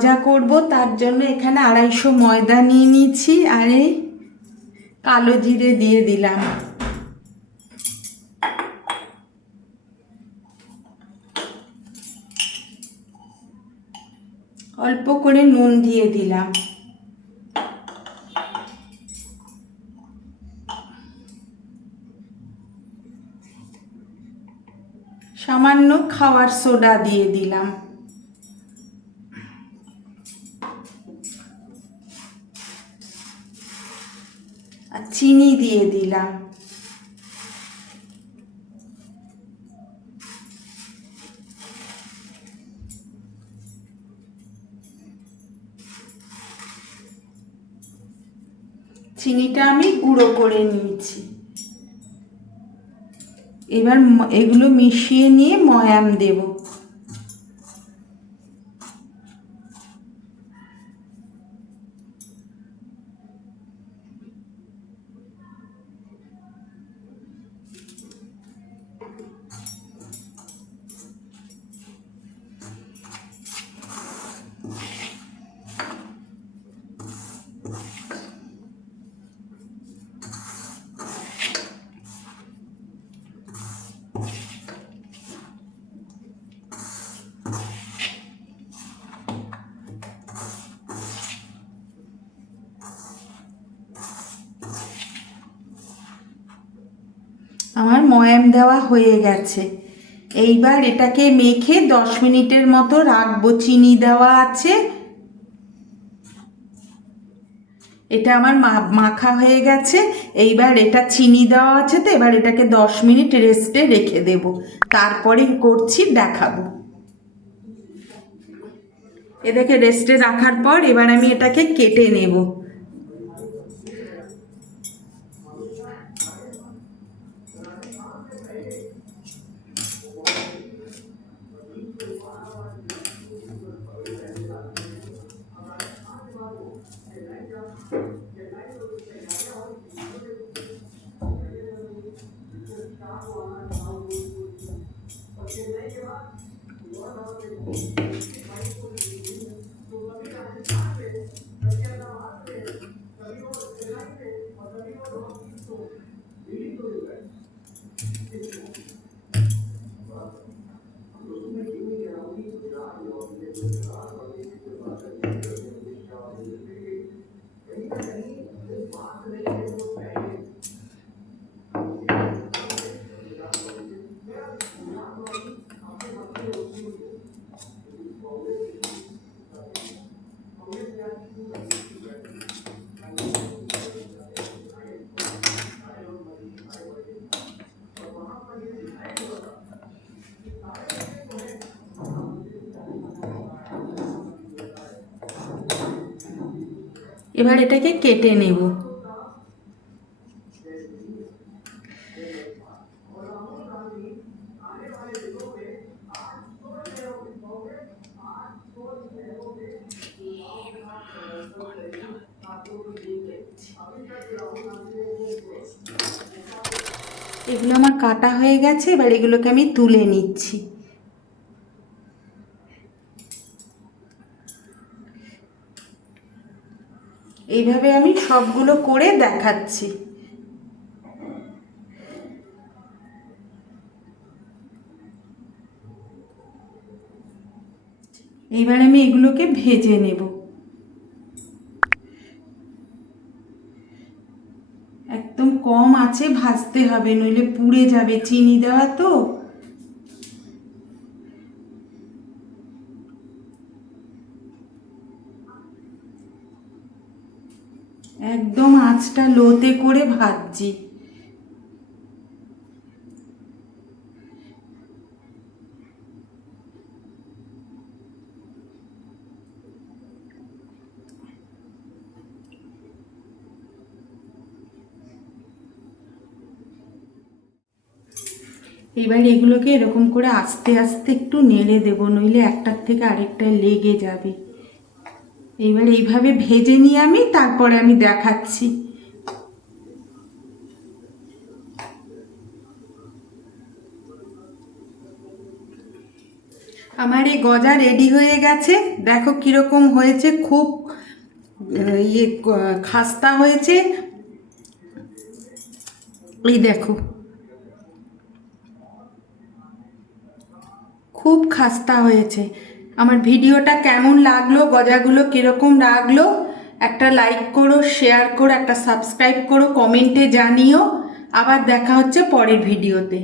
গজা করব, তার জন্য এখানে 250 ময়দা নিয়ে নিয়েছি, আর এই কালো জিরে দিয়ে দিলাম। অল্প করে নুন দিয়ে দিলাম। সামান্য খাওয়ার সোডা দিয়ে দিলাম। আর চিনি দিয়ে দিলাম। চিনিটা আমি গুঁড়ো করে নিয়েছি। এবার এগুলো মিশিয়ে নিয়ে ময়াম দেব। আমার ময়াম দেওয়া হয়ে গেছে। এইবার এটাকে মেখে 10 মিনিটের মতো রাখবো। চিনি দেওয়া আছে। এটা আমার মাখা হয়ে গেছে। এইবার এটা চিনি দেওয়া আছে, তো এবার এটাকে 10 মিনিট রেস্টে রেখে দেব, তারপরে করছি দেখাবো। এটাকে রেস্টে রাখার পর এবার আমি এটাকে কেটে নেব। এবার এটাকে কেটে নেব। এগুলো আমার কাটা হয়ে গেছে। এবার এগুলোকে আমি তুলে নিচ্ছি। এইভাবে আমি সবগুলো করে দেখাচ্ছি। এইবার আমি এগুলোকে ভেজে নেব। একদম কম আঁচে ভাজতে হবে, নইলে পুড়ে যাবে, চিনি দেওয়া তো। একদম আঁচটা লোতে করে ভাজছি। এবার এগুলোকে এরকম করে আস্তে আস্তে একটু নেড়ে দেবো, নইলে একটার থেকে আরেকটায় লেগে যাবে। এবার এইভাবে ভেজে নিয়ে আমি তারপরে আমি দেখাচ্ছি। আমার এই গজা রেডি হয়ে গেছে, দেখো কিরকম হয়েছে, খুব খাস্তা হয়েছে। এই দেখো খুব খাস্তা হয়েছে। আমার ভিডিওটা কেমন লাগলো, গজাগুলো কিরকম লাগলো, একটা লাইক করো, শেয়ার করো, একটা সাবস্ক্রাইব করো, কমেন্টে জানিও। আবার দেখা হচ্ছে পরের ভিডিওতে।